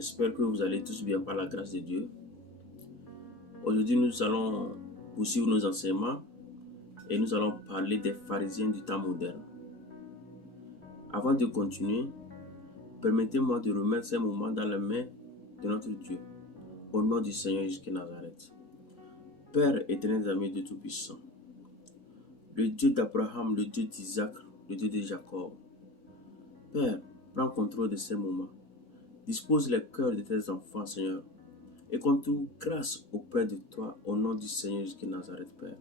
J'espère que vous allez tous bien par la grâce de Dieu. Aujourd'hui, nous allons poursuivre nos enseignements et nous allons parler des pharisiens du temps moderne. Avant de continuer, permettez-moi de remettre ces moments dans les mains de notre Dieu, au nom du Seigneur Jésus de Nazareth. Père éternel ami de Tout-Puissant, le Dieu d'Abraham, le Dieu d'Isaac, le Dieu de Jacob. Père, prends contrôle de ces moments. Dispose les cœurs de tes enfants, Seigneur, et qu'on trouve grâce auprès de toi au nom du Seigneur Jésus de Nazareth, Père.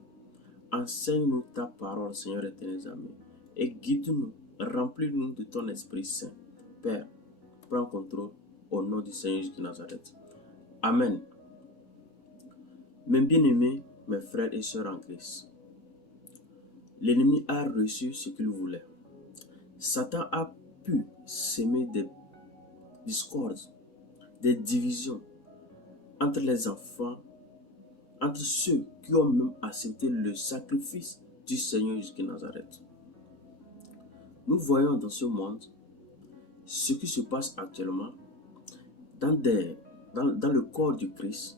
Enseigne-nous ta parole, Seigneur éternel ami, et guide-nous, remplis-nous de ton Esprit Saint. Père, prends contrôle au nom du Seigneur Jésus de Nazareth. Amen. Mes bien-aimés, mes frères et sœurs en Christ, l'ennemi a reçu ce qu'il voulait. Satan a pu s'aimer des discordes, des divisions entre les enfants, entre ceux qui ont même accepté le sacrifice du Seigneur Jésus de Nazareth. Nous voyons dans ce monde ce qui se passe actuellement dans le corps du Christ,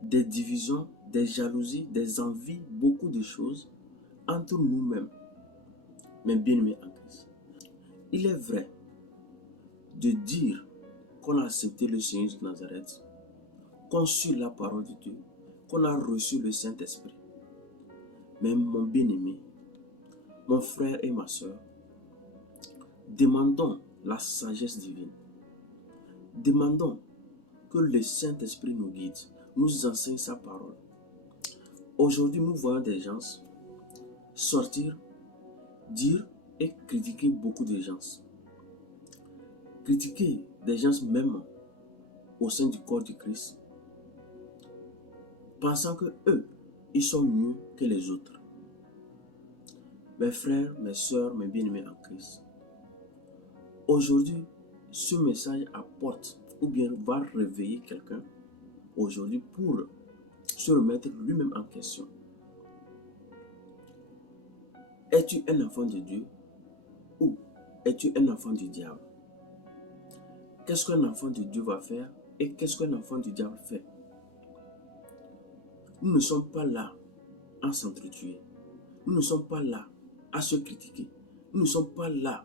des divisions, des jalousies, des envies, beaucoup de choses entre nous-mêmes, mes bien-aimés en Christ. Il est vrai de dire qu'on a accepté le Seigneur Jésus de Nazareth, qu'on suit la parole de Dieu, qu'on a reçu le Saint-Esprit. Mais mon bien-aimé, mon frère et ma soeur, demandons la sagesse divine. Demandons que le Saint-Esprit nous guide, nous enseigne sa parole. Aujourd'hui, nous voyons des gens sortir, dire et critiquer beaucoup de gens. Critiquer des gens même au sein du corps du Christ, pensant que eux, ils sont mieux que les autres. Mes frères, mes soeurs, mes bien-aimés en Christ, aujourd'hui, ce message apporte ou bien va réveiller quelqu'un aujourd'hui pour se remettre lui-même en question. Es-tu un enfant de Dieu ou es-tu un enfant du diable? Qu'est-ce qu'un enfant de Dieu va faire et qu'est-ce qu'un enfant du diable fait? Nous ne sommes pas là à s'entretuer. Nous ne sommes pas là à se critiquer. Nous ne sommes pas là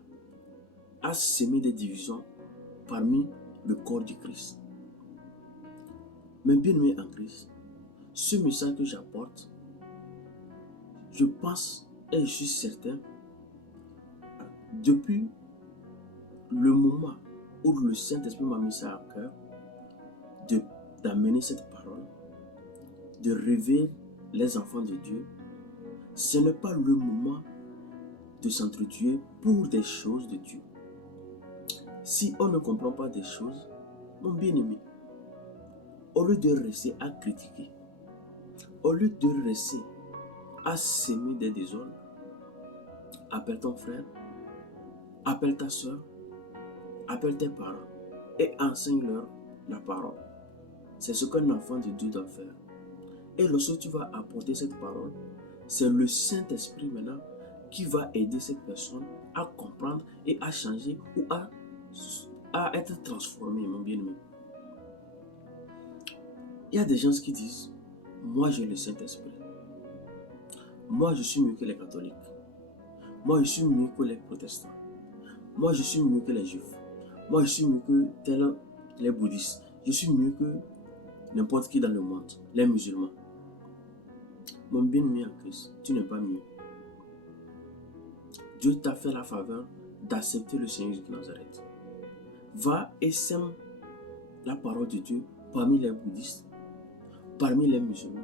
à semer des divisions parmi le corps du Christ. Mais bien-aimés en Christ, ce message que j'apporte, je pense et je suis certain, depuis le moment où le Saint-Esprit m'a mis ça à cœur, d'amener cette parole, de réveiller les enfants de Dieu, ce n'est pas le moment de s'entretuer pour des choses de Dieu. Si on ne comprend pas des choses, mon bien-aimé, au lieu de rester à critiquer, au lieu de rester à s'aimer des désordres, appelle ton frère, appelle ta soeur, appelle tes parents et enseigne-leur la parole. C'est ce qu'un enfant de Dieu doit faire. Et lorsque tu vas apporter cette parole, c'est le Saint-Esprit maintenant qui va aider cette personne à comprendre et à changer ou à être transformée, mon bien-aimé. Il y a des gens qui disent, moi j'ai le Saint-Esprit. Moi je suis mieux que les catholiques. Moi je suis mieux que les protestants. Moi je suis mieux que les juifs. Moi je suis mieux que les bouddhistes. Je suis mieux que n'importe qui dans le monde, les musulmans. Mon bien-aimé en Christ, tu n'es pas mieux. Dieu t'a fait la faveur d'accepter le Seigneur Jésus de Nazareth. Va et sème la parole de Dieu parmi les bouddhistes, parmi les musulmans,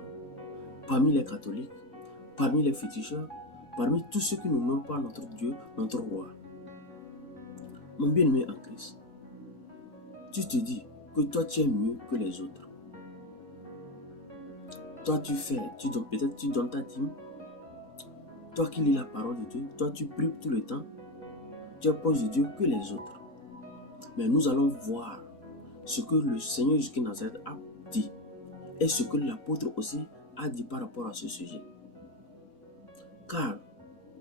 parmi les catholiques, parmi les féticheurs, parmi tous ceux qui ne nomment pas notre Dieu, notre roi. Mon bien-aimé en Christ, tu te dis que toi tu es mieux que les autres. Toi peut-être tu donnes ta dîme. Toi qui lis la parole de Dieu, toi tu pries tout le temps. Tu es proche de Dieu que les autres. Mais nous allons voir ce que le Seigneur Jésus de Nazareth a dit et ce que l'apôtre aussi a dit par rapport à ce sujet. Car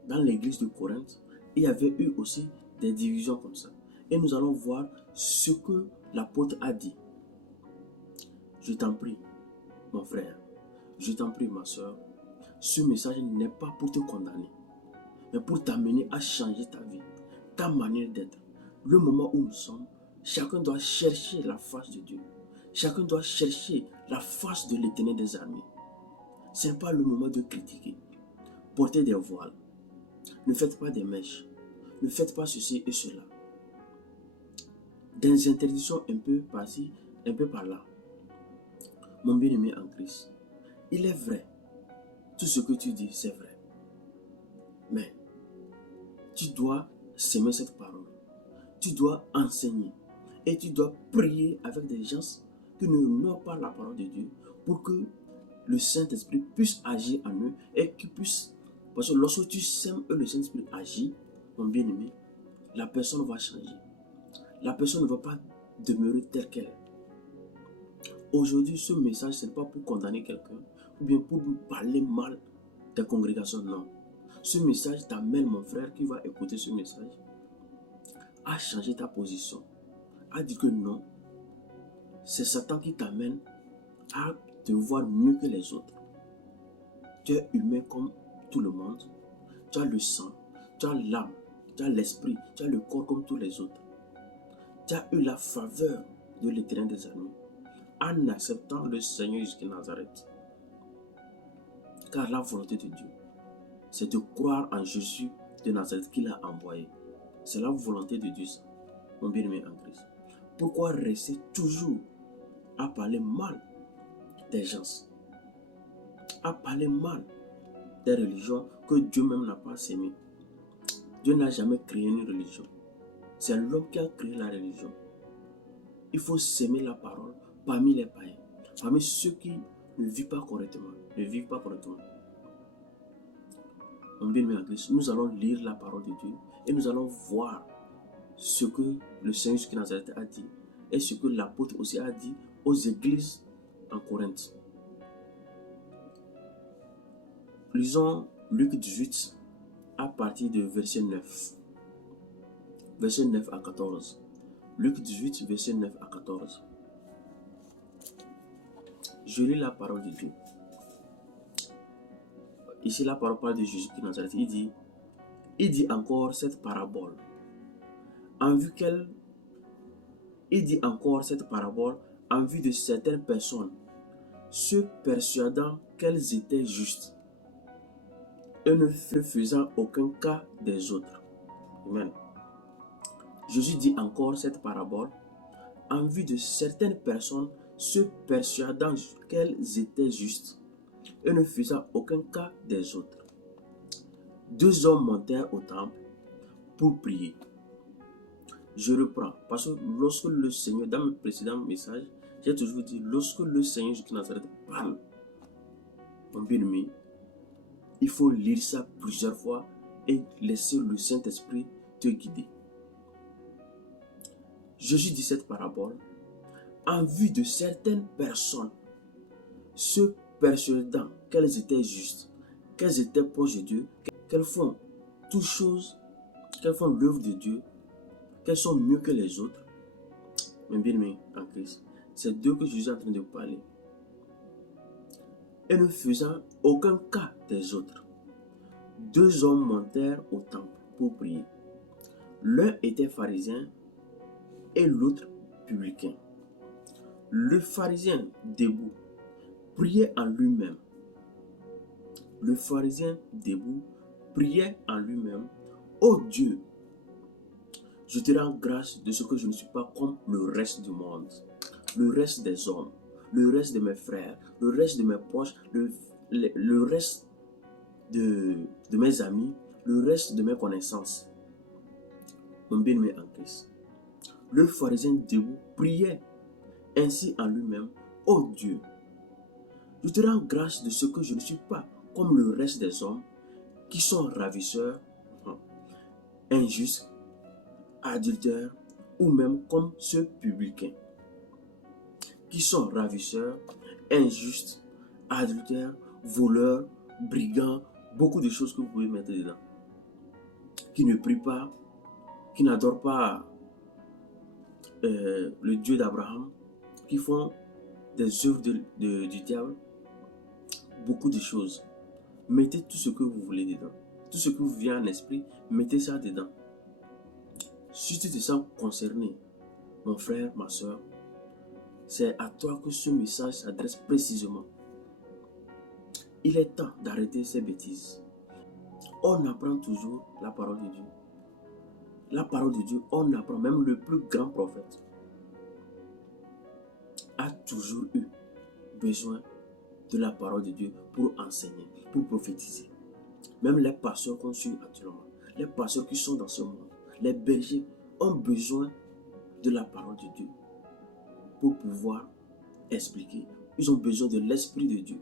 dans l'église de Corinthe, il y avait eu aussi des divisions comme ça. Et nous allons voir ce que l'apôtre a dit, je t'en prie, mon frère, je t'en prie, ma soeur, ce message n'est pas pour te condamner, mais pour t'amener à changer ta vie, ta manière d'être. Le moment où nous sommes, chacun doit chercher la face de Dieu. Chacun doit chercher la face de l'Éternel des armées. Ce n'est pas le moment de critiquer. Portez des voiles. Ne faites pas des mèches. Ne faites pas ceci et cela. Des interdictions un peu par-ci, un peu par-là. Mon bien-aimé en Christ, il est vrai. Tout ce que tu dis, c'est vrai. Mais tu dois s'aimer cette parole. Tu dois enseigner. Et tu dois prier avec des gens qui n'ont pas la parole de Dieu pour que le Saint-Esprit puisse agir en eux et qu'ils puissent. Parce que lorsque tu sèmes et le Saint-Esprit agit, mon bien-aimé, la personne va changer. La personne ne va pas demeurer telle qu'elle. Aujourd'hui, ce message, ce n'est pas pour condamner quelqu'un ou bien pour parler mal des congrégations, non. Ce message t'amène, mon frère, qui va écouter ce message, à changer ta position, à dire que non, c'est Satan qui t'amène à te voir mieux que les autres. Tu es humain comme tout le monde. Tu as le sang, tu as l'âme, tu as l'esprit, tu as le corps comme tous les autres. Tu as eu la faveur de l'Éternel des armées en acceptant le Seigneur jusqu'à Nazareth. Car la volonté de Dieu, c'est de croire en Jésus de Nazareth qu'il a envoyé. C'est la volonté de Dieu, mon bien-aimé en Christ. Pourquoi rester toujours à parler mal des gens, à parler mal des religions que Dieu même n'a pas sémées? Dieu n'a jamais créé une religion. C'est l'homme qui a créé la religion. Il faut s'aimer la parole parmi les païens, parmi ceux qui ne vivent pas correctement. Mon bien-aimé en Christ, nous allons lire la parole de Dieu et nous allons voir ce que le Seigneur Jésus de Nazareth a dit et ce que l'apôtre aussi a dit aux églises en Corinthe. Lisons Luc 18 à partir de verset 9. Verset 9 à 14. Luc 18, verset 9 à 14. Je lis la parole de Dieu. Ici, la parole parle de Jésus de Nazareth. Il dit encore cette parabole. Il dit encore cette parabole en vue de certaines personnes, se persuadant qu'elles étaient justes et ne faisant aucun cas des autres. Amen. Jésus dit encore cette parabole en vue de certaines personnes se persuadant qu'elles étaient justes et ne faisant aucun cas des autres. Deux hommes montèrent au temple pour prier. Je reprends, parce que lorsque le Seigneur, dans mes précédents messages, j'ai toujours dit, lorsque le Seigneur Jésus de Nazareth parle, mon bien-aimé, il faut lire ça plusieurs fois et laisser le Saint-Esprit te guider. Jésus dit cette parabole en vue de certaines personnes se persuadant qu'elles étaient justes, qu'elles étaient proches de Dieu, qu'elles font toutes choses, qu'elles font l'œuvre de Dieu, qu'elles sont mieux que les autres. Mais bien aimé en Christ, c'est d'eux que Jésus est en train de parler. Et ne faisant aucun cas des autres, deux hommes montèrent au temple pour prier. L'un était pharisien et l'autre publicain. Le pharisien debout priait en lui-même. Le pharisien debout priait en lui-même. Ô Dieu, je te rends grâce de ce que je ne suis pas comme le reste du monde, le reste des hommes, le reste de mes frères, le reste de mes proches, le reste de mes amis, le reste de mes connaissances. Mon bien-aimé en Christ. Le pharisien debout priait ainsi en lui-même. Ô Dieu, je te rends grâce de ce que je ne suis pas comme le reste des hommes qui sont ravisseurs, injustes, adultères ou même comme ceux publicains qui sont ravisseurs, injustes, adultères, voleurs, brigands, beaucoup de choses que vous pouvez mettre dedans, qui ne prient pas, qui n'adorent pas le Dieu d'Abraham, qui font des œuvres du diable, beaucoup de choses. Mettez tout ce que vous voulez dedans. Tout ce que vous vient en esprit, mettez ça dedans. Si tu te sens concerné, mon frère, ma soeur, c'est à toi que ce message s'adresse précisément. Il est temps d'arrêter ces bêtises. On apprend toujours la parole de Dieu. La parole de Dieu, on apprend. Même le plus grand prophète a toujours eu besoin de la parole de Dieu pour enseigner, pour prophétiser. Même les pasteurs qu'on suit actuellement, les pasteurs qui sont dans ce monde, les bergers ont besoin de la parole de Dieu pour pouvoir expliquer. Ils ont besoin de l'Esprit de Dieu.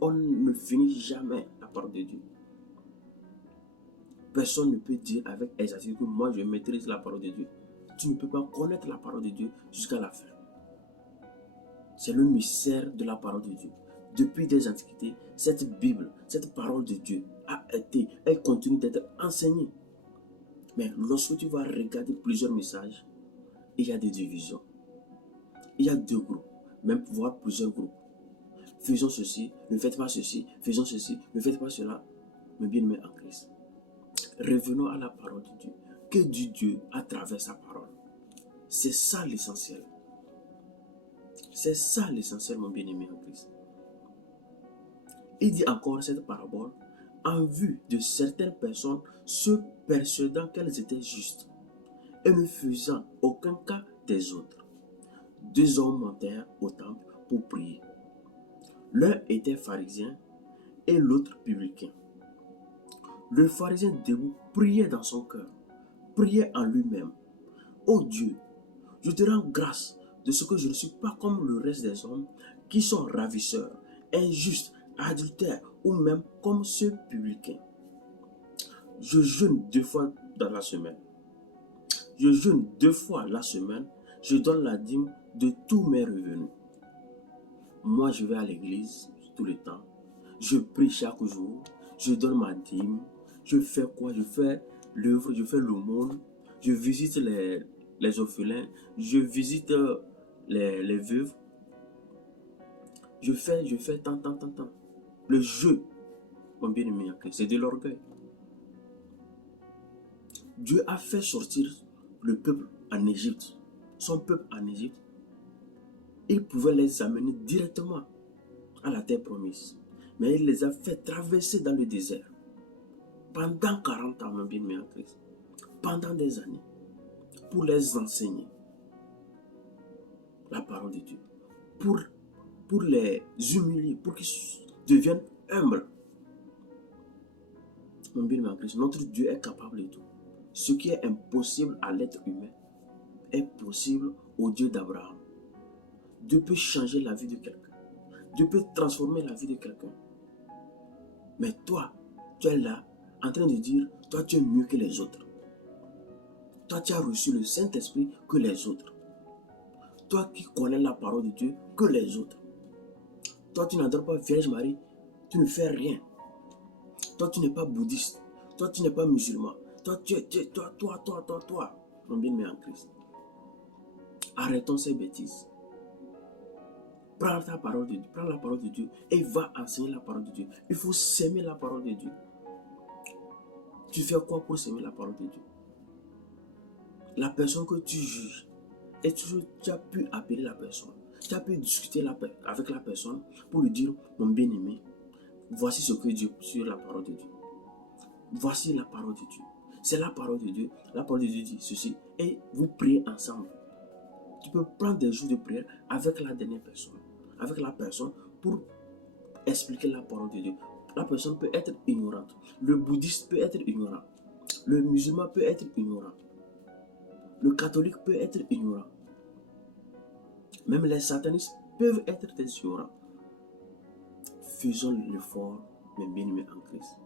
On ne finit jamais la parole de Dieu. Personne ne peut dire avec exactitude que moi je maîtrise la parole de Dieu. Tu ne peux pas connaître la parole de Dieu jusqu'à la fin. C'est le mystère de la parole de Dieu. Depuis des antiquités, cette Bible, cette parole de Dieu elle continue d'être enseignée. Mais lorsque tu vas regarder plusieurs messages, il y a des divisions. Il y a deux groupes, même voire plusieurs groupes. Faisons ceci, ne faites pas ceci, faisons ceci, ne faites pas cela. Mais bien aimé en Christ, revenons à la parole de Dieu. Que dit Dieu à travers sa parole? C'est ça l'essentiel. C'est ça l'essentiel, mon bien-aimé en Christ. Il dit encore cette parabole en vue de certaines personnes se persuadant qu'elles étaient justes et ne faisant aucun cas des autres. Deux hommes montèrent au temple pour prier. L'un était pharisien et l'autre publicain. Le pharisien debout priait dans son cœur, priait en lui-même. Ô Dieu, je te rends grâce de ce que je ne suis pas comme le reste des hommes qui sont ravisseurs, injustes, adultères ou même comme ceux publicains. Je jeûne 2 fois dans la semaine. Je jeûne 2 fois la semaine. Je donne la dîme de tous mes revenus. Moi, je vais à l'église tout le temps. Je prie chaque jour. Je donne ma dîme. Je fais quoi? Je fais l'œuvre, je fais l'aumône. Je visite les orphelins. Je visite les veuves. Je fais tant. Le jeu, mon bien-aimé, c'est de l'orgueil. Dieu a fait sortir le peuple en Égypte, son peuple en Égypte. Il pouvait les amener directement à la terre promise. Mais il les a fait traverser dans le désert. Pendant 40 ans, mon bien-aimé en Christ. Pendant des années. Pour les enseigner la parole de Dieu. Pour les humilier, pour qu'ils deviennent humbles. Mon bien-aimé en Christ, notre Dieu est capable de tout. Ce qui est impossible à l'être humain est possible au Dieu d'Abraham. Dieu peut changer la vie de quelqu'un. Dieu peut transformer la vie de quelqu'un. Mais toi, tu es là en train de dire, toi tu es mieux que les autres. Toi tu as reçu le Saint-Esprit que les autres. Toi qui connais la parole de Dieu que les autres. Toi tu n'adores pas Vierge Marie, tu ne fais rien. Toi tu n'es pas bouddhiste. Toi tu n'es pas musulman. Toi, mon bien-aimé en Christ. Arrêtons ces bêtises. Prends la parole de Dieu et va enseigner la parole de Dieu. Il faut s'aimer la parole de Dieu. Tu fais quoi pour s'aimer la parole de Dieu? La personne que tu juges, et tu as pu appeler la personne, tu as pu discuter avec la personne pour lui dire, mon bien-aimé, voici ce que Dieu sur la parole de Dieu. Voici la parole de Dieu. C'est la parole de Dieu. La parole de Dieu dit ceci. Et vous priez ensemble. Tu peux prendre des jours de prière avec la dernière personne. Avec la personne pour expliquer la parole de Dieu. La personne peut être ignorante. Le bouddhiste peut être ignorant. Le musulman peut être ignorant. Le catholique peut être ignorant. Même les satanistes peuvent être des ignorants. Faisons l'effort, mes bien-aimés en Christ,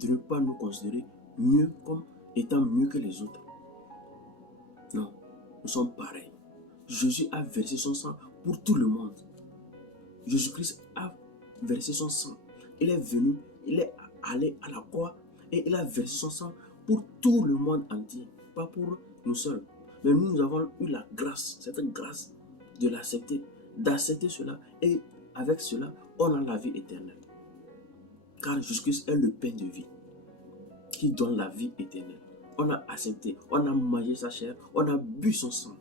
de ne pas nous considérer mieux comme étant mieux que les autres. Non, nous sommes pareils. Jésus a versé son sang pour tout le monde. Jésus-Christ a versé son sang. Il est venu, il est allé à la croix et il a versé son sang pour tout le monde entier, pas pour nous seuls. Mais nous avons eu la grâce, cette grâce de l'accepter, d'accepter cela. Et avec cela, on a la vie éternelle. Car Jésus est le pain de vie qui donne la vie éternelle. On a accepté, on a mangé sa chair, on a bu son sang.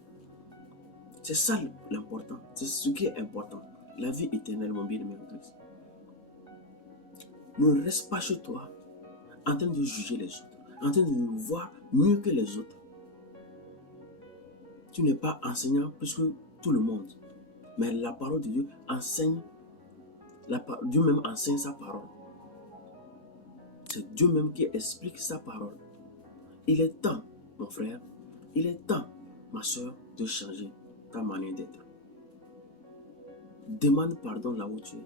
C'est ça l'important, c'est ce qui est important. La vie éternelle, mon bien-aimé en Christ. Ne reste pas chez toi en train de juger les autres, en train de voir mieux que les autres. Tu n'es pas enseignant plus que tout le monde. Mais la parole de Dieu enseigne, Dieu même enseigne sa parole. C'est Dieu même qui explique sa parole. Il est temps, mon frère, il est temps, ma soeur, de changer ta manière d'être. Demande pardon là où tu es.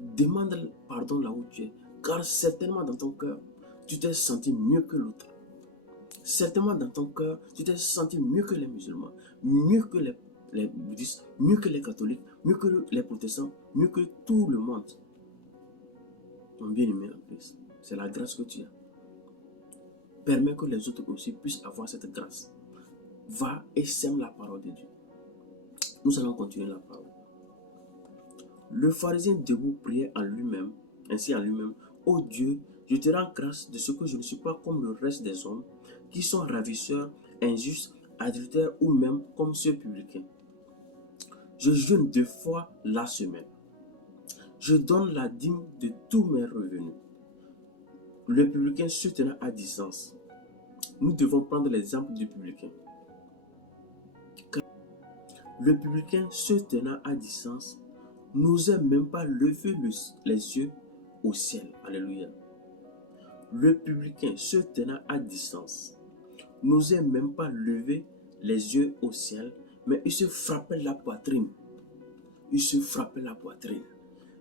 Demande pardon là où tu es. Car certainement dans ton cœur, tu t'es senti mieux que l'autre. Certainement dans ton cœur, tu t'es senti mieux que les musulmans, mieux que les bouddhistes, mieux que les catholiques, mieux que les protestants, mieux que tout le monde. Mon bien-aimé en Christ, c'est la grâce que tu as. Permets que les autres aussi puissent avoir cette grâce. Va et sème la parole de Dieu. Nous allons continuer la parole. Le pharisien debout priait en lui-même, ainsi en lui-même: Ô Dieu, je te rends grâce de ce que je ne suis pas comme le reste des hommes, qui sont ravisseurs, injustes, adultères ou même comme ceux publicains. Je jeûne 2 fois la semaine. Je donne la dîme de tous mes revenus. Le publicain se tenant à distance. Nous devons prendre l'exemple du publicain. Le publicain se tenant à distance n'osait même pas lever les yeux au ciel. Alléluia. Le publicain se tenant à distance n'osait même pas lever les yeux au ciel, mais il se frappait la poitrine. Il se frappait la poitrine.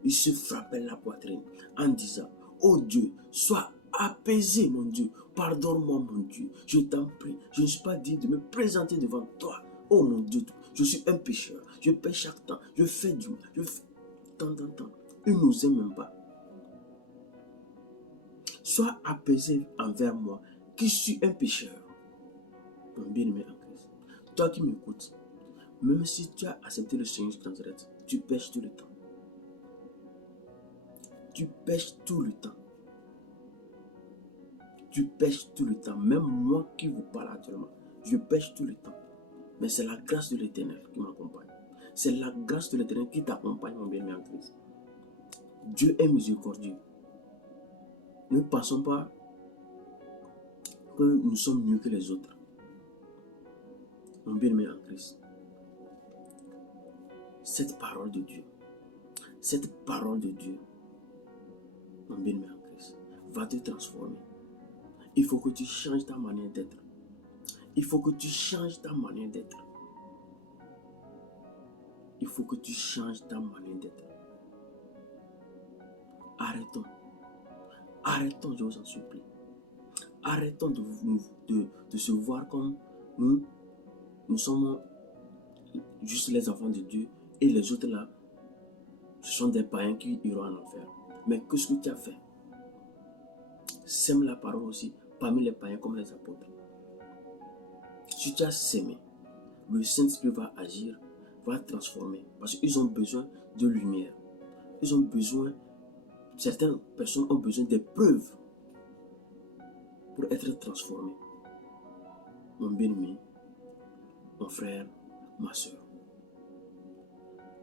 Il se frappait la poitrine en disant: Oh Dieu, sois apaisé, mon Dieu. Pardonne-moi, mon Dieu. Je t'en prie. Je ne suis pas digne de me présenter devant toi. Oh mon Dieu, je suis un pécheur. Je pêche chaque temps. Je fais du mal. Je fais tant. Il n'osait même pas. Sois apaisé envers moi, qui suis un pécheur. Mon bien-aimé en Christ, toi qui m'écoutes, même si tu as accepté le Seigneur de Nazareth, tu pêches tout le temps. Tu pêches tout le temps. Tu pêches tout le temps. Même moi qui vous parle actuellement, je pêche tout le temps. Mais c'est la grâce de l'Éternel qui m'accompagne. C'est la grâce de l'Éternel qui t'accompagne, mon bien-aimé en Christ. Dieu est miséricordieux. Ne pensons pas que nous sommes mieux que les autres. Mon bien-aimé en Christ, cette parole de Dieu, mon bien-aimé en Christ, va te transformer. Il faut que tu changes ta manière d'être. Il faut que tu changes ta manière d'être. Il faut que tu changes ta manière d'être. Arrêtons. Arrêtons, je vous en supplie. Arrêtons de se voir comme nous sommes juste les enfants de Dieu et les autres là, ce sont des païens qui iront en enfer. Mais qu'est-ce que tu as fait? Sème la parole aussi parmi les païens comme les apôtres. Si tu as sémé, le Saint-Esprit va agir, va transformer. Parce qu'ils ont besoin de lumière. Certaines personnes ont besoin des preuves pour être transformées. Mon bien-aimé, mon frère, ma soeur.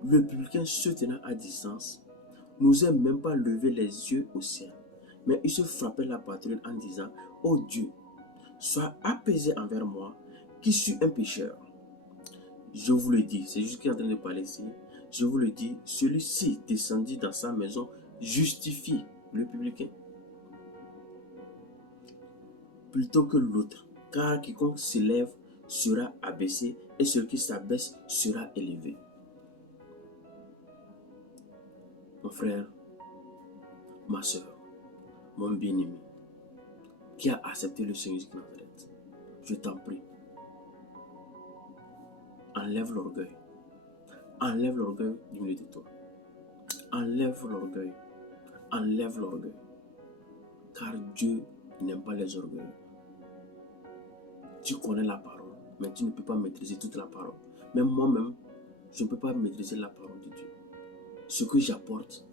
Le publicain se tenant à distance n'osait même pas lever les yeux au ciel, mais il se frappait la poitrine en disant: Oh Dieu, sois apaisé envers moi, qui suis un pécheur. Je vous le dis, c'est juste qui est en train de parler ici. Je vous le dis, celui-ci descendit dans sa maison justifie le publicain plutôt que l'autre, car quiconque s'élève sera abaissé et celui qui s'abaisse sera élevé. Mon frère, ma soeur, mon bien-aimé, qui a accepté le Seigneur de Nazareth, je t'en prie, enlève l'orgueil. Enlève l'orgueil du milieu de toi. Enlève l'orgueil. Enlève l'orgueil. Car Dieu n'aime pas les orgueils. Tu connais la parole. mais tu ne peux pas maîtriser toute la parole. Même moi-même, je ne peux pas maîtriser la parole de Dieu. Ce que j'apporte,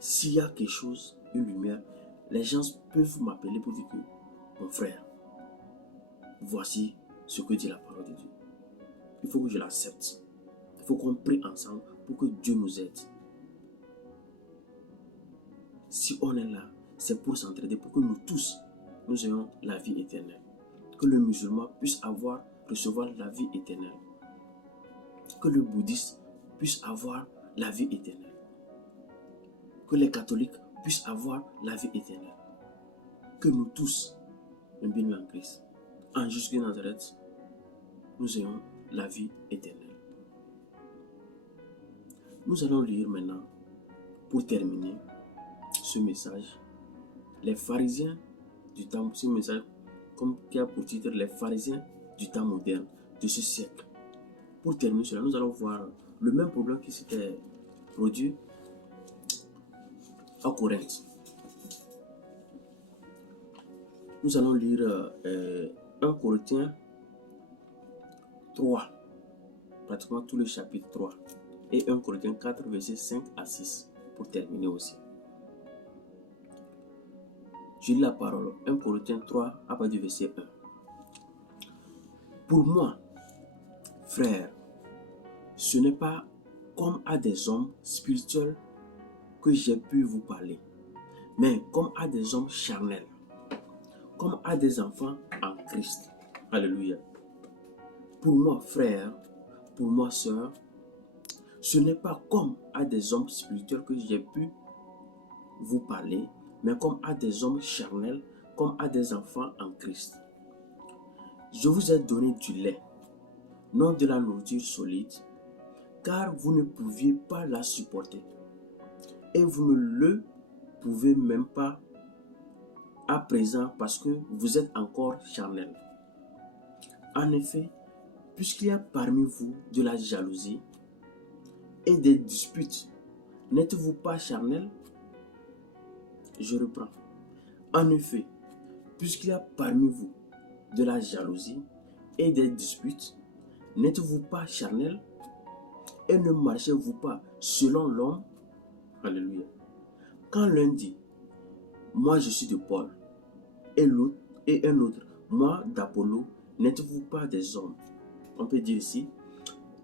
s'il y a quelque chose, une lumière, les gens peuvent m'appeler pour dire que, mon frère, voici ce que dit la parole de Dieu. Il faut que je l'accepte. Il faut qu'on prie ensemble pour que Dieu nous aide. Si on est là, c'est pour s'entraider, pour que nous tous, nous ayons la vie éternelle. Que le musulman puisse recevoir la vie éternelle. Que le bouddhiste puisse avoir la vie éternelle. Que les catholiques puissent avoir la vie éternelle. Que nous tous, un bien en Christ, en Jésus de Nazareth, nous ayons la vie éternelle. Nous allons lire maintenant, pour terminer, ce message. Les pharisiens du temps, ce message qui a pour titre les pharisiens du temps moderne, de ce siècle. Pour terminer cela, nous allons voir le même problème qui s'était produit à Corinthe. Nous allons lire 1 Corinthiens 3, pratiquement tout le chapitre 3, et 1 Corinthiens 4, versets 5 à 6, pour terminer aussi. Je lis la parole, 1 Corinthiens 3, à partir du verset 1. Pour moi, frères, ce n'est pas comme à des hommes spirituels que j'ai pu vous parler, mais comme à des hommes charnels, comme à des enfants en Christ. Alléluia. Pour moi, frères, pour moi, sœurs, ce n'est pas comme à des hommes spirituels que j'ai pu vous parler, mais comme à des hommes charnels, comme à des enfants en Christ. Je vous ai donné du lait, non de la nourriture solide, car vous ne pouviez pas la supporter. Et vous ne le pouvez même pas à présent parce que vous êtes encore charnel. En effet, puisqu'il y a parmi vous de la jalousie et des disputes, n'êtes-vous pas charnel? Je reprends. En effet, puisqu'il y a parmi vous de la jalousie et des disputes, n'êtes-vous pas charnel? Et ne marchez-vous pas selon l'homme? Alléluia. Quand l'un dit, moi je suis de Paul, et un autre, moi d'Apollo, n'êtes-vous pas des hommes? On peut dire ici,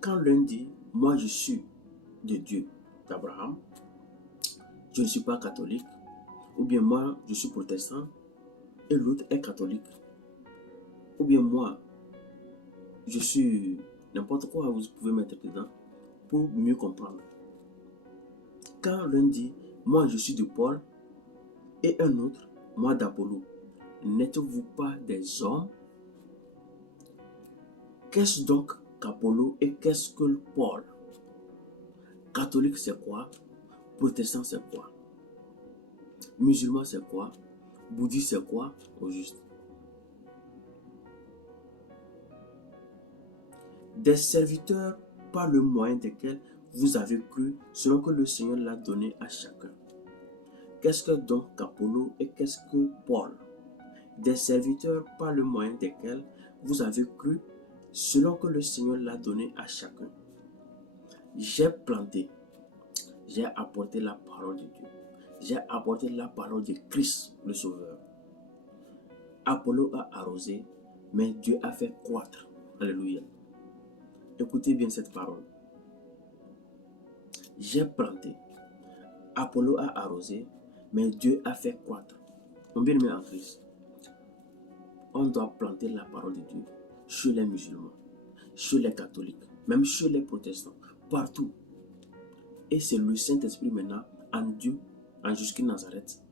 quand l'un dit, moi je suis de Dieu, d'Abraham, je ne suis pas catholique, ou bien moi je suis protestant, et l'autre est catholique, ou bien moi je suis n'importe quoi, vous pouvez mettre dedans pour mieux comprendre. Quand l'un dit, moi je suis de Paul, et un autre, moi d'Apollo, n'êtes-vous pas des hommes? Qu'est-ce donc qu'Apollo et qu'est-ce que Paul? Catholique c'est quoi? Protestant c'est quoi? Musulman c'est quoi? Bouddhiste c'est quoi? Au juste. Des serviteurs par le moyen desquels vous avez cru selon que le Seigneur l'a donné à chacun. Qu'est-ce que donc qu'Apollo et qu'est-ce que Paul? Des serviteurs par le moyen desquels vous avez cru selon que le Seigneur l'a donné à chacun. J'ai planté, j'ai apporté la parole de Dieu. J'ai apporté la parole de Christ, le Sauveur. Apollo a arrosé, mais Dieu a fait croître. Alléluia. Écoutez bien cette parole. J'ai planté, Apollo a arrosé, mais Dieu a fait croître. Mon bien-aimé en Christ, on doit planter la parole de Dieu chez les musulmans, chez les catholiques, même chez les protestants, partout. Et c'est le Saint-Esprit maintenant, en Dieu, en Jésus de Nazareth,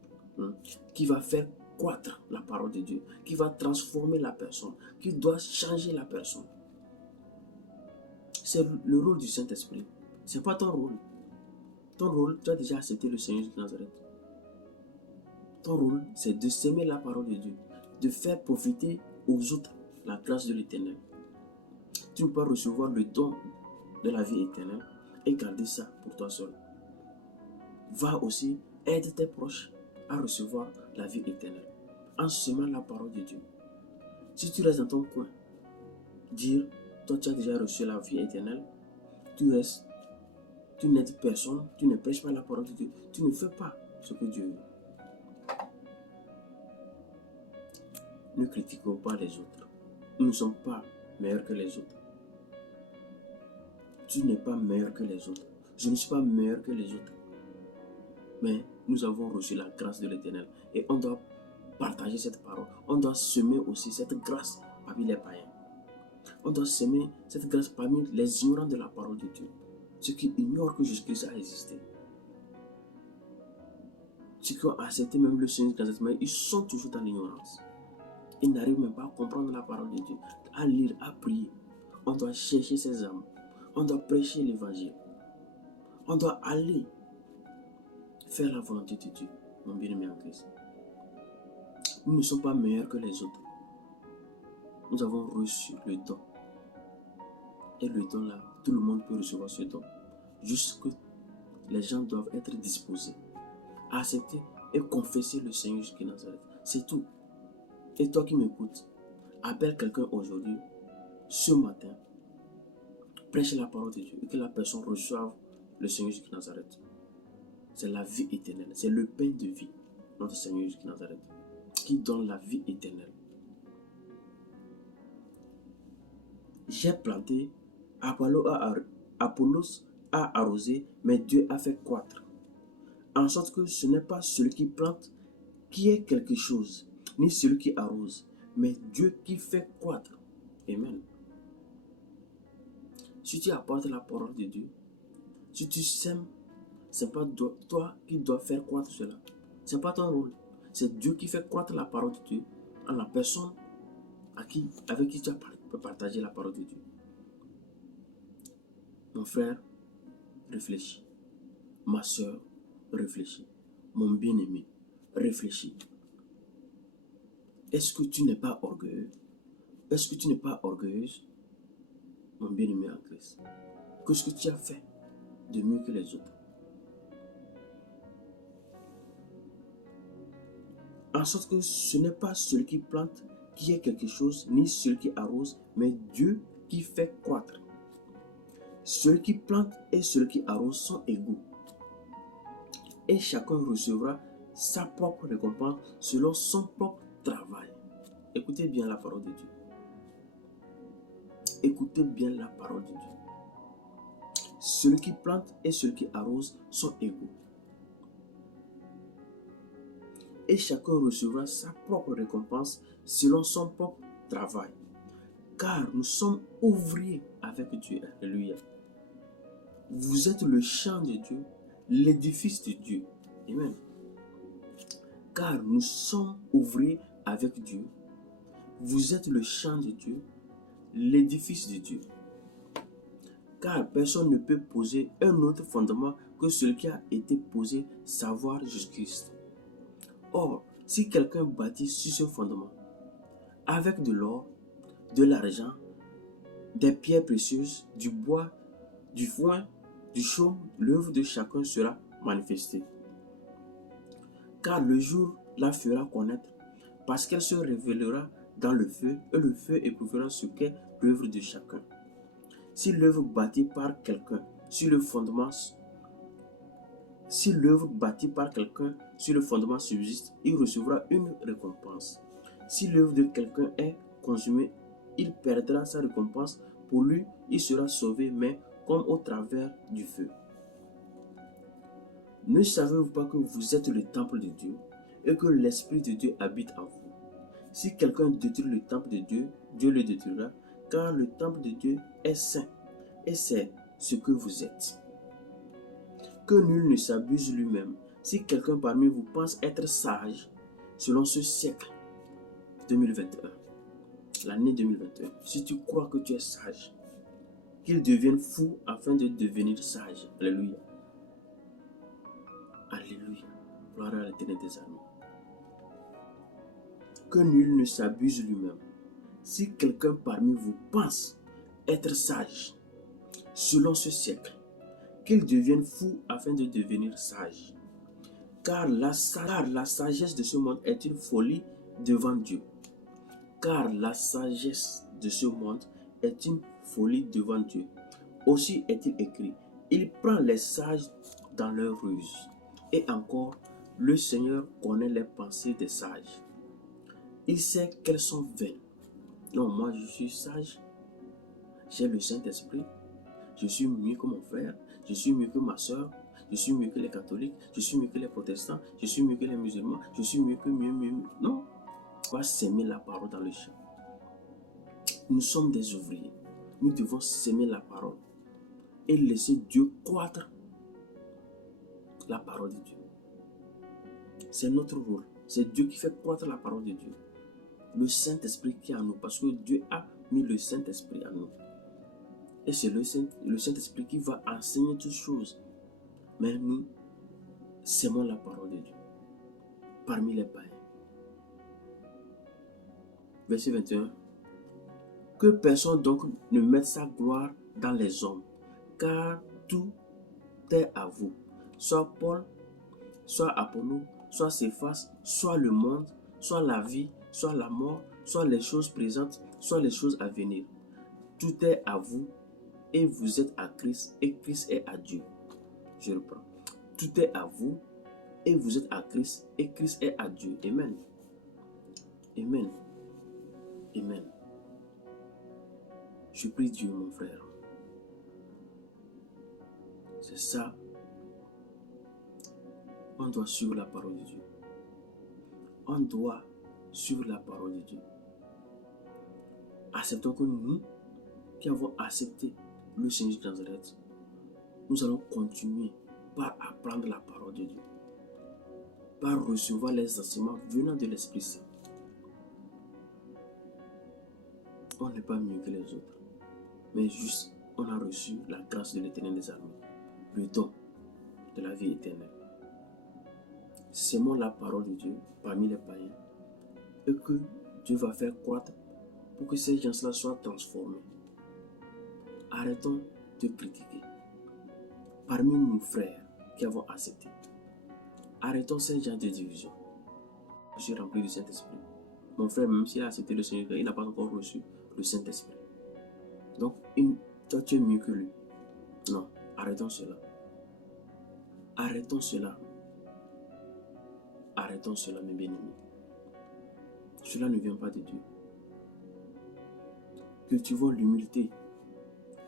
qui va faire croître la parole de Dieu, qui va transformer la personne, qui doit changer la personne. C'est le rôle du Saint-Esprit. Ce n'est pas ton rôle. Ton rôle, tu as déjà accepté le Seigneur de Nazareth. Ton rôle, c'est de s'aimer la parole de Dieu, de faire profiter aux autres la grâce de l'Éternel. Tu ne peux pas recevoir le don de la vie éternelle et garder ça pour toi seul. Va aussi aider tes proches à recevoir la vie éternelle en semant la parole de Dieu. Si tu restes dans ton coin, dire, toi tu as déjà reçu la vie éternelle, tu restes, tu n'aides personne, tu ne prêches pas la parole de Dieu, tu ne fais pas ce que Dieu veut. Ne critiquons pas les autres. Nous ne sommes pas meilleurs que les autres. Tu n'es pas meilleur que les autres. Je ne suis pas meilleur que les autres. Mais nous avons reçu la grâce de l'Éternel. Et on doit partager cette parole. On doit semer aussi cette grâce parmi les païens. On doit semer cette grâce parmi les ignorants de la parole de Dieu. Ceux qui ignorent que Jésus-Christ a existé. Ceux qui ont accepté même le Seigneur dans cette manière, ils sont toujours dans l'ignorance. Ils n'arrivent même pas à comprendre la parole de Dieu, à lire, à prier. On doit chercher ces âmes. On doit prêcher l'évangile. On doit aller faire la volonté de Dieu, mon bien-aimé en Christ. Nous ne sommes pas meilleurs que les autres. Nous avons reçu le don. Et le don là, tout le monde peut recevoir ce don. Juste que les gens doivent être disposés à accepter et confesser le Seigneur Jésus de Nazareth. C'est tout. Et toi qui m'écoutes, appelle quelqu'un aujourd'hui, ce matin, prêche la parole de Dieu et que la personne reçoive le Seigneur Jésus de Nazareth. C'est la vie éternelle, c'est le pain de vie, notre Seigneur Jésus de Nazareth, qui donne la vie éternelle. J'ai planté, Apollos a arrosé, mais Dieu a fait croître. En sorte que ce n'est pas celui qui plante qui est quelque chose, ni celui qui arrose, mais Dieu qui fait croître. Amen. Si tu apportes la parole de Dieu, si tu sèmes, ce n'est pas toi qui dois faire croître cela. Ce n'est pas ton rôle. C'est Dieu qui fait croître la parole de Dieu en la personne avec qui tu as partagé la parole de Dieu. Mon frère, réfléchis. Ma soeur, réfléchis. Mon bien-aimé, réfléchis. Est-ce que tu n'es pas orgueilleux? Est-ce que tu n'es pas orgueilleuse, mon bien-aimé en Christ? Qu'est-ce que tu as fait de mieux que les autres? En sorte que ce n'est pas celui qui plante qui est quelque chose, ni celui qui arrose, mais Dieu qui fait croître. Celui qui plante et celui qui arrose sont égaux. Et chacun recevra sa propre récompense selon son propre travail. Écoutez bien la parole de Dieu. Écoutez bien la parole de Dieu. Celui qui plante et celui qui arrose sont égaux. Et chacun recevra sa propre récompense selon son propre travail. Car nous sommes ouvriers avec Dieu. Alléluia. Vous êtes le champ de Dieu, l'édifice de Dieu. Amen. Car nous sommes ouvriers avec Dieu. Vous êtes le champ de Dieu, l'édifice de Dieu. Car personne ne peut poser un autre fondement que celui qui a été posé, savoir Jésus-Christ. Or, si quelqu'un bâtit sur ce fondement, avec de l'or, de l'argent, des pierres précieuses, du bois, du foin, du chaume, l'œuvre de chacun sera manifestée. Car le jour la fera connaître, parce qu'elle se révélera dans le feu, et le feu éprouvera ce qu'est l'œuvre de chacun. Si l'œuvre bâtie par quelqu'un sur le fondement subsiste, il recevra une récompense. Si l'œuvre de quelqu'un est consumée, il perdra sa récompense. Pour lui, il sera sauvé, mais comme au travers du feu. Ne savez-vous pas que vous êtes le temple de Dieu et que l'Esprit de Dieu habite en vous? Si quelqu'un détruit le temple de Dieu, Dieu le détruira, car le temple de Dieu est saint, et c'est ce que vous êtes. Que nul ne s'abuse lui-même. Si quelqu'un parmi vous pense être sage, selon ce siècle 2021, l'année 2021, si tu crois que tu es sage, qu'il devienne fou afin de devenir sage. Alléluia. Alléluia. Gloire à l'Éternel des armées. Que nul ne s'abuse lui-même. Si quelqu'un parmi vous pense être sage, selon ce siècle, qu'il devienne fou afin de devenir sage. Car la sagesse de ce monde est une folie devant Dieu. Car la sagesse de ce monde est une folie devant Dieu. Aussi est-il écrit, il prend les sages dans leur ruse. Et encore, le Seigneur connaît les pensées des sages. Il sait qu'elles sont vaines. Non, moi je suis sage, j'ai le Saint-Esprit, je suis mieux que mon frère, je suis mieux que ma soeur, je suis mieux que les catholiques, je suis mieux que les protestants, je suis mieux que les musulmans, je suis mieux que mieux. Non, on va s'aimer la parole dans le champ. Nous sommes des ouvriers. Nous devons s'aimer la parole et laisser Dieu croître la parole de Dieu. C'est notre rôle. C'est Dieu qui fait croître la parole de Dieu. Le Saint-Esprit qui est en nous, parce que Dieu a mis le Saint-Esprit en nous. Et c'est le Saint-Esprit qui va enseigner toutes choses. Mais nous, s'aimons la parole de Dieu parmi les païens. Verset 21. Que personne donc ne mette sa gloire dans les hommes, car tout est à vous. Soit Paul, soit Apollo, soit Céphas, soit le monde, soit la vie, soit la mort, soit les choses présentes, soit les choses à venir. Tout est à vous et vous êtes à Christ et Christ est à Dieu. Je reprends. Tout est à vous et vous êtes à Christ et Christ est à Dieu. Amen. Amen. Amen. Je prie Dieu, mon frère. C'est ça. On doit suivre la parole de Dieu. On doit suivre la parole de Dieu. Acceptons que nous, qui avons accepté le Seigneur de Nazareth, nous allons continuer par apprendre la parole de Dieu, par recevoir les enseignements venant de l'Esprit Saint. On n'est pas mieux que les autres, mais juste on a reçu la grâce de l'Éternel des armées, le don de la vie éternelle. S'aimons la parole de Dieu parmi les païens et que Dieu va faire croître pour que ces gens-là soient transformés. Arrêtons de critiquer. Parmi nos frères qui avons accepté, arrêtons ces gens de division. Je suis rempli du Saint-Esprit. Mon frère, même s'il a accepté le Seigneur, il n'a pas encore reçu le Saint-Esprit. Donc, toi, tu es mieux que lui. Non, arrêtons cela. Arrêtons cela. Arrêtons cela, mes bien-aimés. Cela ne vient pas de Dieu. Cultivons l'humilité.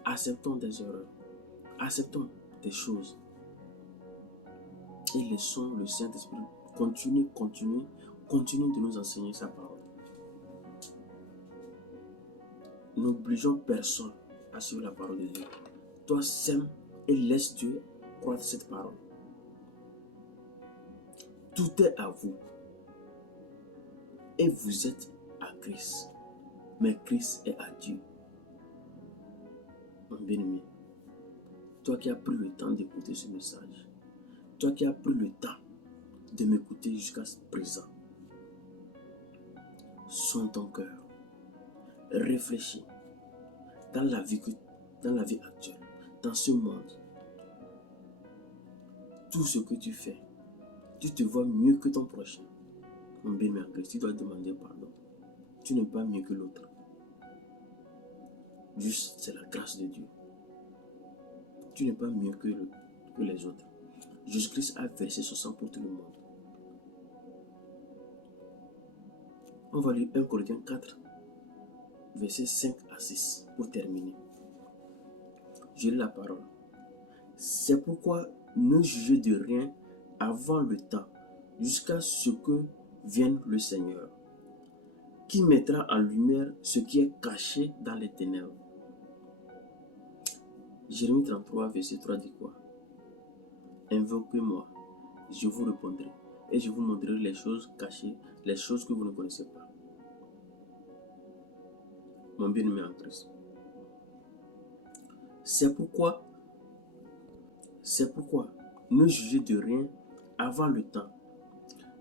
Acceptons des erreurs. Acceptons des choses. Et laissons le Saint-Esprit continuer de nous enseigner sa parole. N'obligeons personne à suivre la parole de Dieu. Toi, sème et laisse Dieu croître cette parole. Tout est à vous. Et vous êtes à Christ. Mais Christ est à Dieu. Mon bien-aimé, toi qui as pris le temps d'écouter ce message, toi qui as pris le temps de m'écouter jusqu'à présent, sonde ton cœur, réfléchis dans la vie actuelle, dans ce monde. Tout ce que tu fais, tu te vois mieux que ton prochain. Mon bien-aimé en Christ, tu dois demander pardon. Tu n'es pas mieux que l'autre. Juste, c'est la grâce de Dieu. Tu n'es pas mieux que les autres. Jésus-Christ a versé son sang pour tout le monde. On va lire 1 Corinthiens 4, versets 5 à 6 pour terminer. Je lis la parole. C'est pourquoi ne jugez de rien avant le temps, jusqu'à ce que vienne le Seigneur, qui mettra en lumière ce qui est caché dans les ténèbres. Jérémie 33, verset 3 dit quoi? Invoquez-moi, je vous répondrai, et je vous montrerai les choses cachées, les choses que vous ne connaissez pas. Mon bien-aimé en Christ. C'est pourquoi ne jugez de rien avant le temps,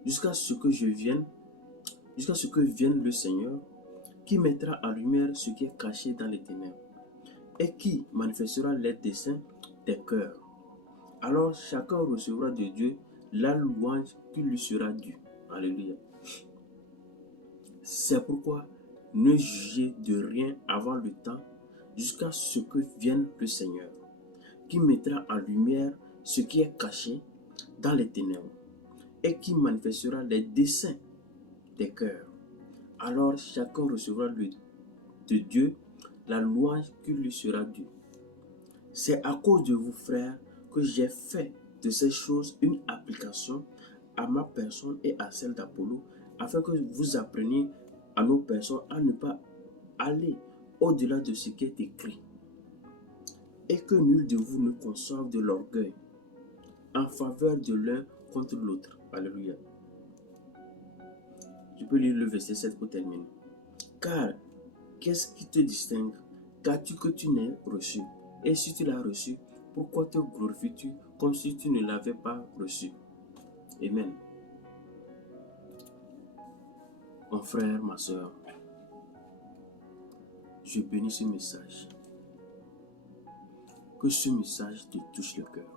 jusqu'à ce que vienne le Seigneur, qui mettra en lumière ce qui est caché dans les ténèbres, et qui manifestera les desseins des cœurs. Alors chacun recevra de Dieu la louange qui lui sera due. Alléluia. C'est pourquoi ne jugez de rien avant le temps, jusqu'à ce que vienne le Seigneur, qui mettra en lumière ce qui est caché dans les ténèbres et qui manifestera les desseins des cœurs. Alors chacun recevra de Dieu la louange qui lui sera due. C'est à cause de vous, frères, que j'ai fait de ces choses une application à ma personne et à celle d'Apollo, afin que vous appreniez à nos personnes à ne pas aller au-delà de ce qui est écrit, et que nul de vous ne conçoive de l'orgueil en faveur de l'un contre l'autre. Alléluia. Je peux lire le verset 7 pour terminer. Car qu'est-ce qui te distingue? Qu'as-tu que tu n'aies reçu? Et si tu l'as reçu, pourquoi te glorifies-tu comme si tu ne l'avais pas reçu? Amen. Mon frère, ma soeur, je bénis ce message. Que ce message te touche le cœur.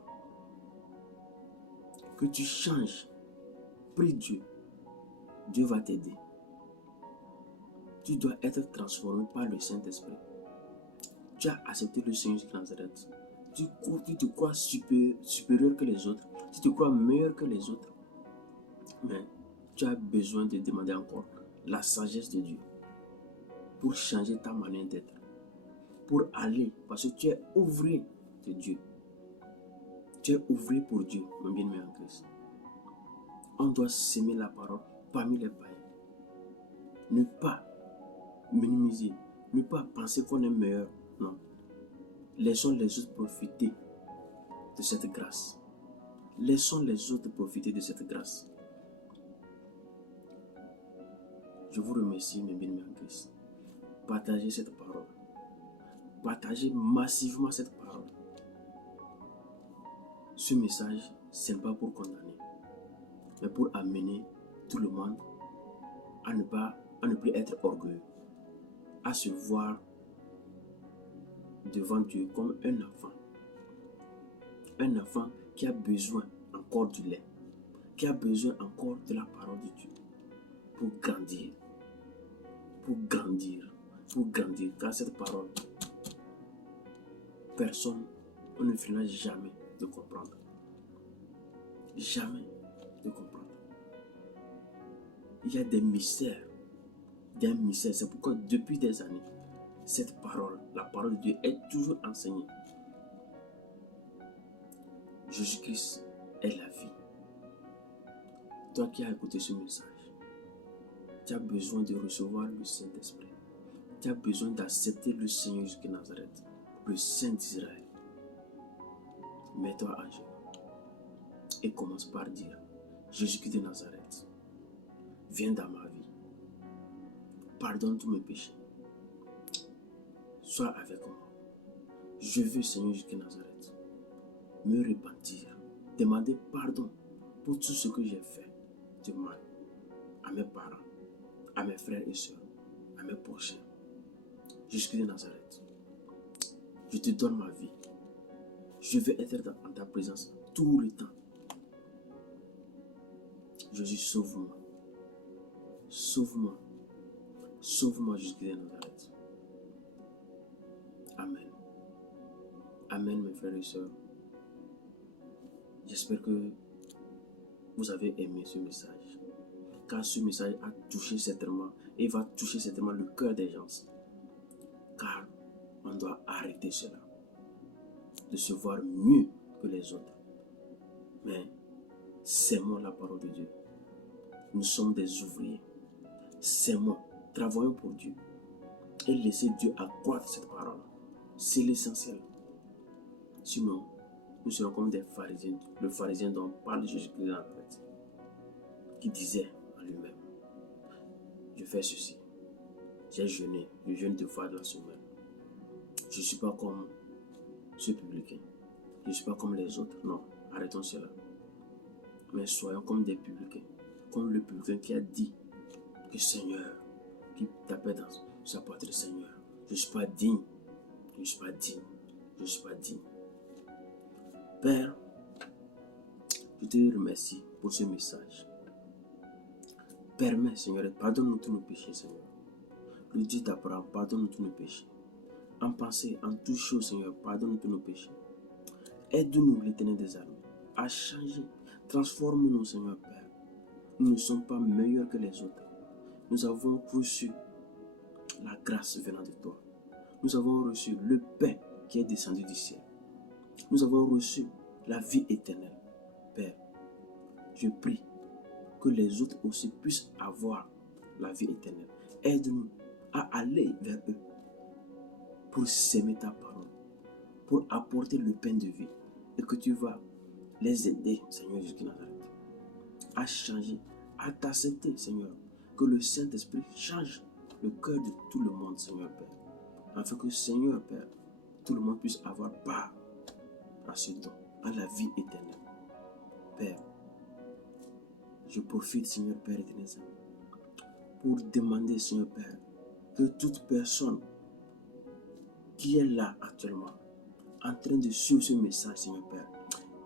Que tu changes. Prie Dieu. Dieu va t'aider. Tu dois être transformé par le Saint-Esprit. Tu as accepté le Seigneur de Nazareth. Tu te crois supérieur que les autres. Tu te crois meilleur que les autres. Mais tu as besoin de demander encore la sagesse de Dieu pour changer ta manière d'être. Pour aller, parce que tu es ouvrier de Dieu. Tu es ouvrier pour Dieu, mon bien-aimé en Christ. On doit s'aimer la parole parmi les païens. Ne pas minimiser, ne pas penser qu'on est meilleur. Non. Laissons les autres profiter de cette grâce. Laissons les autres profiter de cette grâce. Je vous remercie, mes bien-aimés en Christ. Partagez cette parole. Partagez massivement cette parole. Ce message, ce n'est pas pour condamner, mais pour amener tout le monde à ne plus être orgueilleux, à se voir devant Dieu comme un enfant qui a besoin encore du lait, qui a besoin encore de la parole de Dieu pour grandir, car cette parole, personne ne finira jamais de comprendre. Jamais de comprendre. Il y a des mystères. C'est pourquoi depuis des années, cette parole, la parole de Dieu est toujours enseignée. Jésus-Christ est la vie. Toi qui as écouté ce message, tu as besoin de recevoir le Saint-Esprit. Tu as besoin d'accepter le Seigneur Jésus de Nazareth, le Saint d'Israël. Mets-toi à genoux et commence par dire: Jésus-Christ de Nazareth, viens dans ma vie. Pardonne tous mes péchés. Sois avec moi. Je veux, Seigneur Jésus de Nazareth, me repentir, demander pardon pour tout ce que j'ai fait de mal à mes parents, à mes frères et sœurs, à mes prochains. Jésus de Nazareth, je te donne ma vie. Je veux être en ta présence tout le temps. Jésus, sauve-moi. Sauve-moi. Sauve-moi, Jésus de Nazareth. Amen. Amen, mes frères et sœurs. J'espère que vous avez aimé ce message. Car ce message a touché certainement et va toucher certainement le cœur des gens. Car on doit arrêter cela. De se voir mieux que les autres. Mais s'aimons la parole de Dieu. Nous sommes des ouvriers. S'aimons, travaillons pour Dieu. Et laissez Dieu accroître cette parole. C'est l'essentiel. Sinon, nous serons comme des pharisiens. Le pharisien dont parle Jésus-Christ de Nazareth, qui disait en lui-même: je fais ceci. J'ai jeûné. Je jeûne 2 fois de la semaine. Je ne suis pas comme ce publicain. Je ne suis pas comme les autres. Non, arrêtons cela. Mais soyons comme des publicains. Comme le publicain qui a dit que Seigneur, qui tapait dans sa poitrine: Seigneur, je ne suis pas digne. Je ne suis pas digne. Je ne suis pas digne. Père, je te remercie pour ce message. Permets, Seigneur, pardonne-nous tous nos péchés, Seigneur. Le Dieu d'Abraham, pardonne-nous tous nos péchés. en pensée, en toute chose, Seigneur. Pardonne tous nos péchés. Aide-nous, l'Éternel des armées, à changer. Transforme-nous, Seigneur Père. Nous ne sommes pas meilleurs que les autres. Nous avons reçu la grâce venant de toi. Nous avons reçu le pain qui est descendu du ciel. Nous avons reçu la vie éternelle. Père, je prie que les autres aussi puissent avoir la vie éternelle. Aide-nous à aller vers eux pour s'aimer ta parole, pour apporter le pain de vie, et que tu vas les aider, Seigneur Jésus Nazareth, à changer, à t'accepter, Seigneur, que le Saint-Esprit change le cœur de tout le monde, Seigneur Père, afin que, Seigneur Père, tout le monde puisse avoir part à ce don, à la vie éternelle. Père, je profite, Seigneur Père éternel, pour demander, Seigneur Père, que toute personne qui est là actuellement, en train de suivre ce message, Seigneur Père,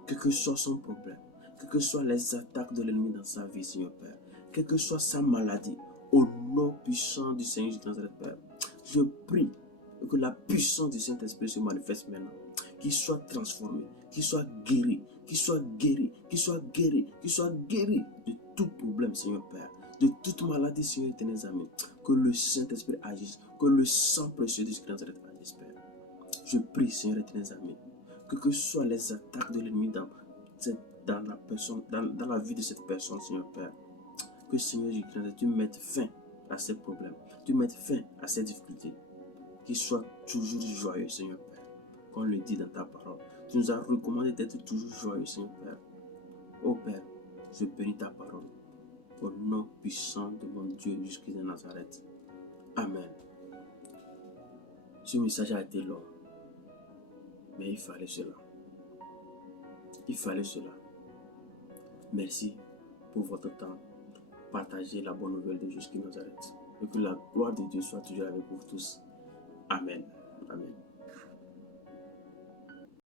quel que soit son problème, quelles que soient les attaques de l'ennemi dans sa vie, Seigneur Père, quelle que soit sa maladie, au nom puissant du Seigneur Jésus Nazareth, Père, je prie que la puissance du Saint-Esprit se manifeste maintenant, qu'il soit transformé, qu'il soit guéri, qu'il soit guéri, qu'il soit guéri, qu'il soit guéri de tout problème, Seigneur Père, de toute maladie, Seigneur éternel, amis, que le Saint-Esprit agisse, que le sang précieux du Seigneur Nazareth agisse, Père. Je prie, Seigneur éternel, amis, que ce soit les attaques de l'ennemi dans la personne, dans la vie de cette personne, Seigneur Père, que Seigneur Jésus, tu mettes fin à ces problèmes, tu mettes fin à ces difficultés, qu'il soit toujours joyeux, Seigneur Père, qu'on le dit dans ta parole. Tu nous as recommandé d'être toujours joyeux, Seigneur Père. Oh Père, je bénis ta parole, au nom puissant de mon Dieu jusqu'à Nazareth. Amen. Ce message a été long, mais il fallait cela. Il fallait cela. Merci pour votre temps. Partagez la bonne nouvelle de Jésus Nazareth. Et que la gloire de Dieu soit toujours avec vous tous. Amen. Amen.